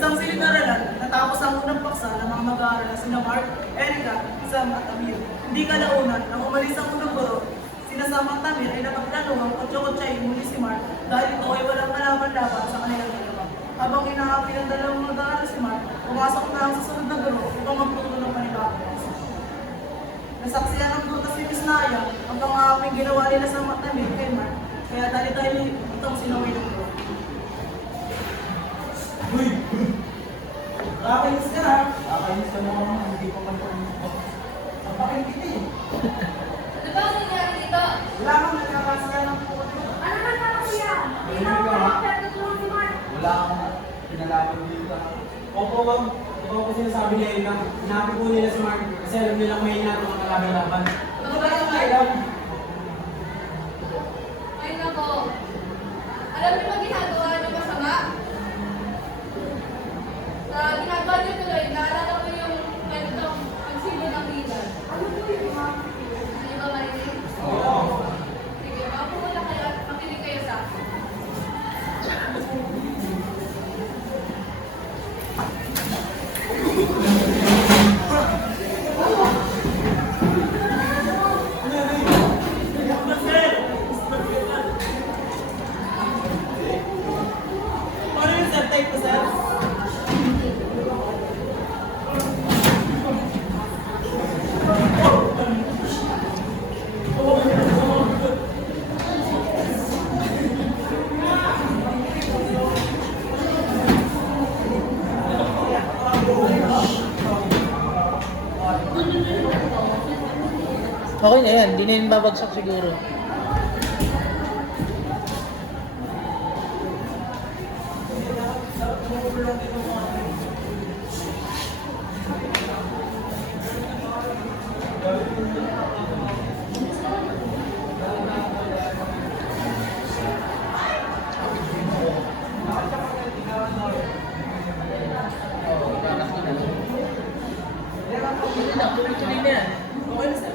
Isang silid-aralan, natapos ang unang paksa ng mga mag-aaral na sina Mark, Erica, Sam at Amir. Hindi kalaunan, nang umalis ang unang guro, sinasamang Tamir ay napagtanong ang kotsa-kotsahin muli si Mark dahil ito ay walang kalaban-laban sa kanilang dalawa. Habang inahapi ng dalawang mag-aaral si Mark, pumasok na ang susunod na guro upang magturo ng panibagong paksa. Nasaksiyan ng guro si Miss Naya ang pang-aaping ginawa nila sa Tamir kay Mark, kaya dali-dali itong sinaway ng guro. Uy! Kakainis ka na! Kakainis ka na mga hindi pa pagkakas mo. Ang pakingkiti. Ano ba ang nangyari dito? Wala kang nagkakasya ng puto. Ano ba nakasiya? Hindi na ako nakapagtutulong si Mark. Wala kang pinalaman dito. Opo, ma'am. Ito po sinasabi niya yun na hinapi po nila si Mark kasi alam nilang may hinato ang kalaban-laban. Ano ba yung kailan? Ay nako. Alam niyo ba ginagawa niyo masama? Ginagawa niyo tuloy, naalala ko yung ganitong pagsibo ng ligan. Ano po yung mga? Hindi ba marinig? Oo. Sige, maupo muna kayo at makinig kayo sa akin. Paano yung sir? Type ko, sir? Okay na yan, hindi na yun babagsak siguro. Hindi na, tuloy-tuloy na yan. Okay na, sir.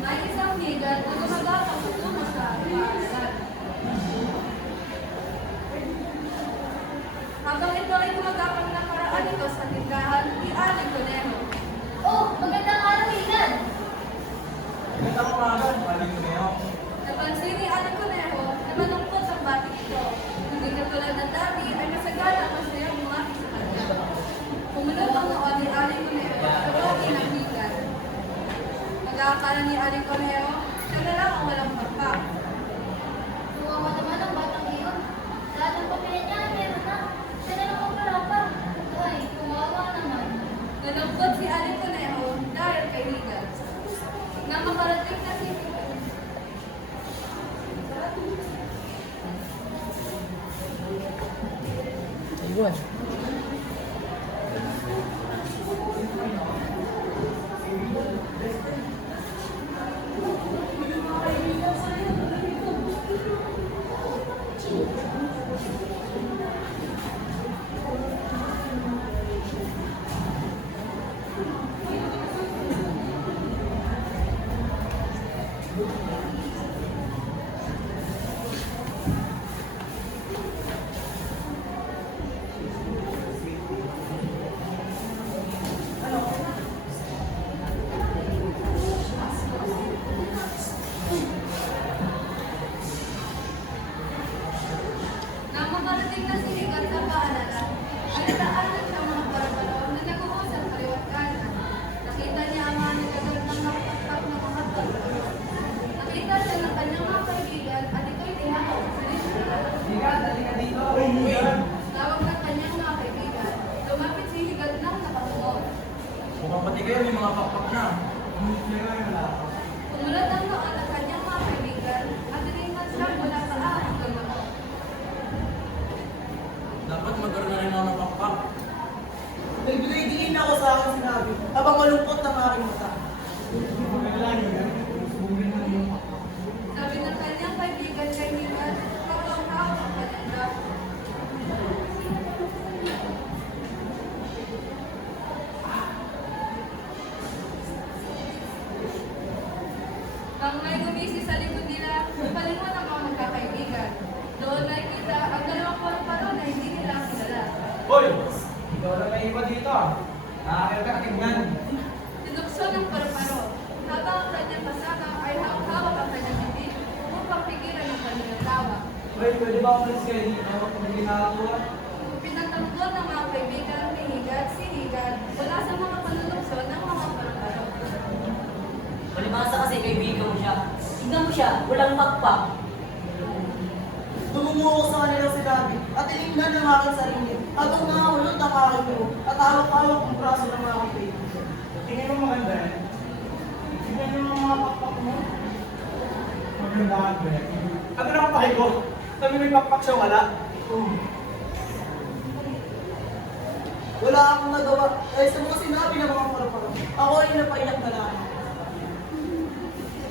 May isang ligan na gumagapang tungo sa paaralan. Habang ito ay gumagapang na paraan ito sa tindahan ni Aling Conejo. Oh, magandang araw, ligan! Magandang umaga. Maling ko ngayon. Napansin ni Aling Conejo na malungkot ang batik ito. Hindi katulad ng dati ay masagana at masayang bumati sa kanya. Pumunod ang noon ni Aling Conejo at tawagin ang ligan. Nag-aakala ni Aling Conejo, siya na lang ang walang pakpak. Tumawa naman ang batang iyon. Lahat ng pamilya niya ay meron na. Siya na lang ang wala pa. Ay, tumawa naman. Nalungkot si Aling Conejo dahil kay ligan. Nang makarating na si Ayun. Nang makarating na si ligan sa paaralan, ay nataanan siya ang mga barbaro na nag-uusap kaliwat kanan. Nakita niya ang mga nagkagal ng nakapagpap na mga barbaro. Nakita siya ng kanyang mga kaibigan at ito'y tinawag sa ligan. Ligan, halika dito. Uy, Ligan. Tawag ng kanyang mga kaibigan. Lumapit si ligan ng nakatungo. Mukhang pati kayo may mga pakpak na. Kumunod ang noon ang kanyang mga kaibigan at tinignan siya mula paa hanggang mata. Dapat magkaroon na rin ako ng pakpak. Nagbigay-diin ako sa akin sinabi habang malungkot ng aking mata. Sabi ng kanyang kaibigan kay ligan, hawak-hawak ang kanyang braso. Nang may dito ah. Nakakil ka, tignan. Tinukso ng paru-paro. Habang ang kanyang pasaka ay hawak ang kanyang bibig upang pigilan ang kanyang tawa. Pwede ba ako ulit kayo dito? Hindi ginagawa. Pinatanggol ng mga kaibigan ni Higad si Higad mula sa mga panunukso ng mga paru-paro. Palibasa kasi kaibigan mo siya. Tingnan mo siya, walang pakpak. Tumungo ko sa kanila si David at tinignan ng aking sarili habang nakahulot ang aking buhok at hawak-hawak ang braso ng aking kaibigan. Tingnan mo maganda eh. Tingnan mo yung mga pakpak mo. Magandaan ba yan? Ano lang ang pahay ko? Sabi may pakpak siya, wala? Wala akong nagawa dahil sa mga sinabi ng mga paru-paro. Ako ay napaiyak na lang.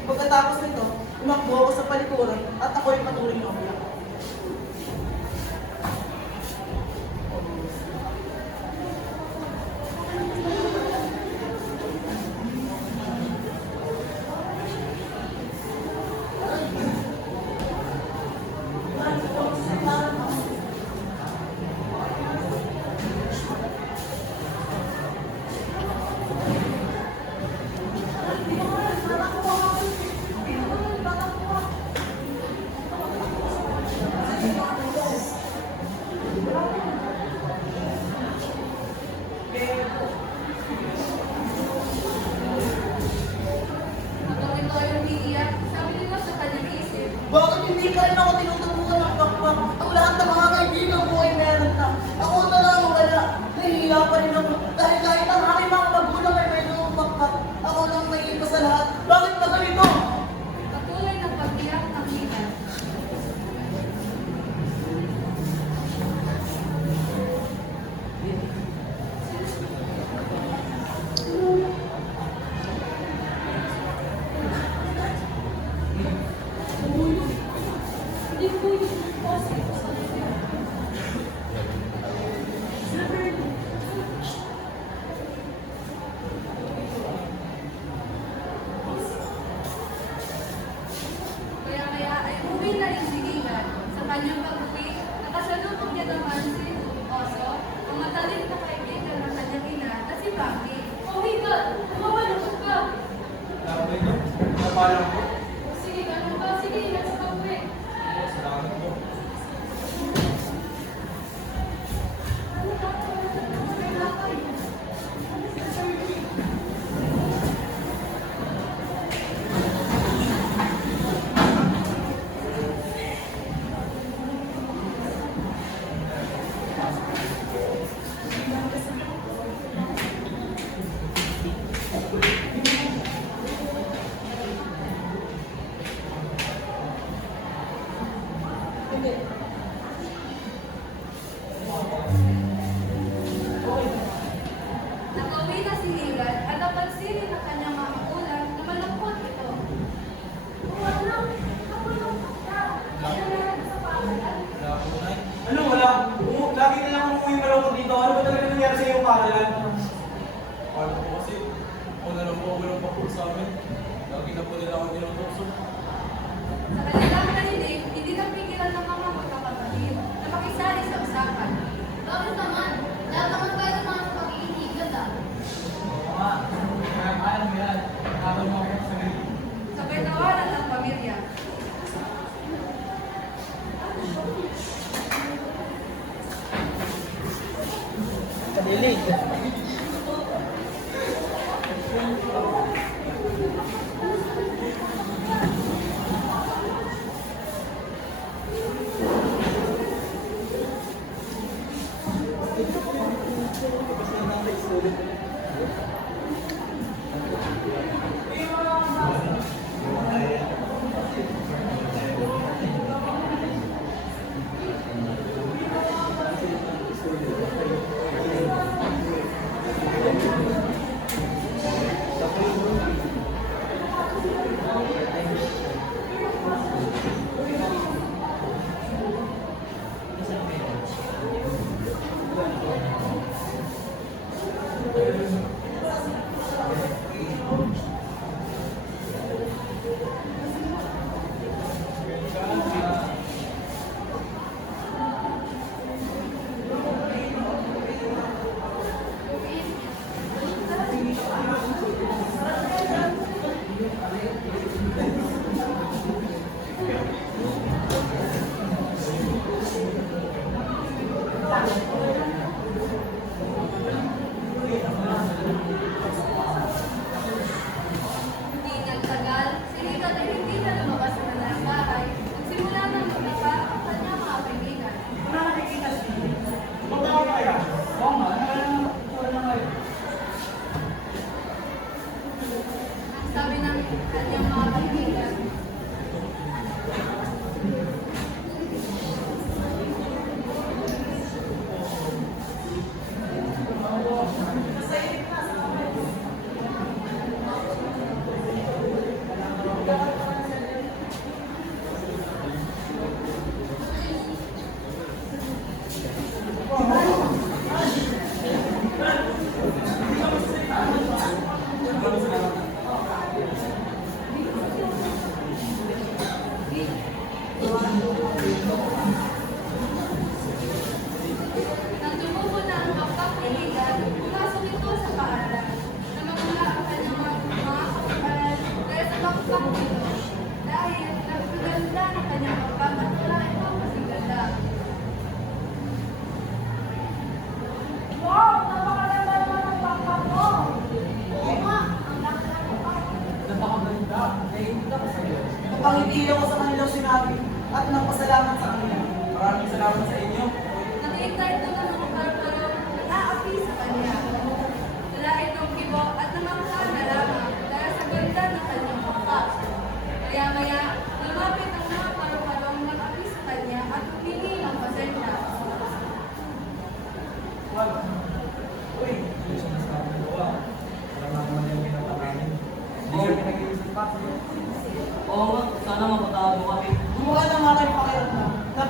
Pagkatapos nito, umakbo ako sa palikuran at ako ay patuloy na umiyak. Habang ito ay umiiyak, sabi nito sa kanyang isip, Bakit hindi pa rin ako tinutubukan ng pakpak? Ang lahat ng mga kaibigan ko ay meron na. Ako na lang ang wala. Nahihiya pa rin ako. Dahil kahit ang aking mga magulang ay mayroong pakpak, ako lang may iba sa lahat. Bakit na ganito? patuloy ng pag-iyak ng Higad. Kaya ay uwi na rin si Higad. Sa kanyang pag-uwi, nakasalubong niya naman si Oso, ang matalim na kaibigan ng kanyang ina na si Baki. Oh Higad, mamalukot ka! Sabi nyo, napalang ko. Sige, ganun ba? Sige, nasa pag-uwi. Salamat po. Nakauwi na si Higad at napansinin ng kanyang mga magulang na malungkot ito. Ano wala? Lagi na lang umuwi malungkot dito. Ano ba talaga nangyari sa iyong paaralan? Paano po kasi, ako na lang po ako ng pakul sa amin. Lagi na po nila ako tinutukso. Sa kanilang narinig, hindi napigilan ng mga magkakapatid na makisali sa usapan. Bakit naman? Lahat naman tayo ng mga pag-iinigad ah. Oo nga. Kaya mo yan. Habang mo ako sa galing. Sabay tawanan ng pamilya. Kadilig.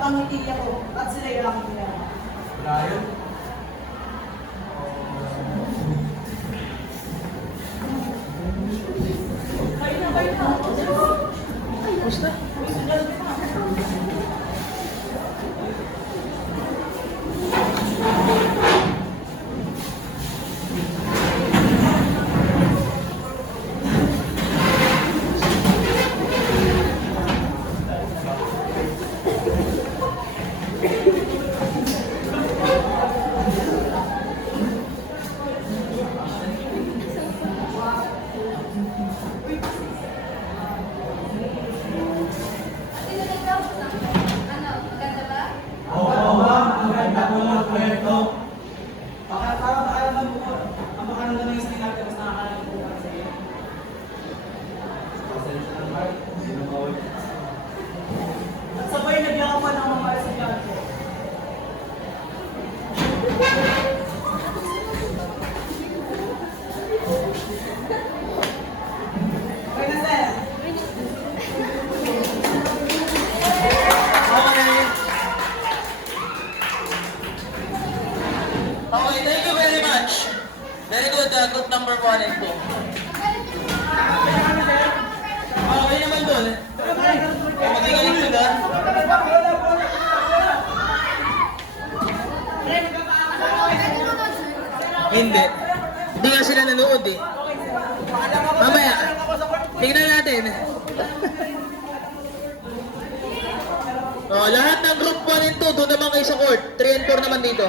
Napangiti ako at sila'y aking nila. Wala yun. Sino ikaw? Ano, maganda ba? Oo, ma'am. Ang ganda po ng kwento. Parang makalaman po ko. Ang makalaman naman yung sinabi, mas nakakalaman po para sa iyo. Pasensya ng Mark. Sino ba ulit? At sabay nagyakapan ng mga estudyante. Okay na, sir. Okay, thank you very much. Very good, good number 1 and 2. Okay naman doon. Magaling sila. Hindi. Hindi nga sila nanood eh. Mamaya, tingnan natin. Oh, lahat ng group 1 and 2, doon naman kayo sa court. 3 and 4 naman dito.